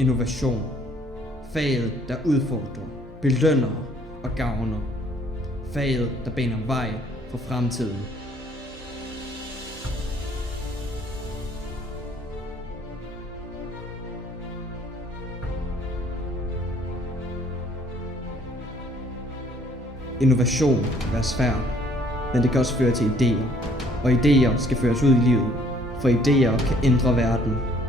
innovation. Faget, der udfordrer, belønner og gavner. Faget, der baner vej for fremtiden. Innovation kan være svært, men det kan også føre til idéer. Og idéer skal føres ud i livet, for idéer kan ændre verden.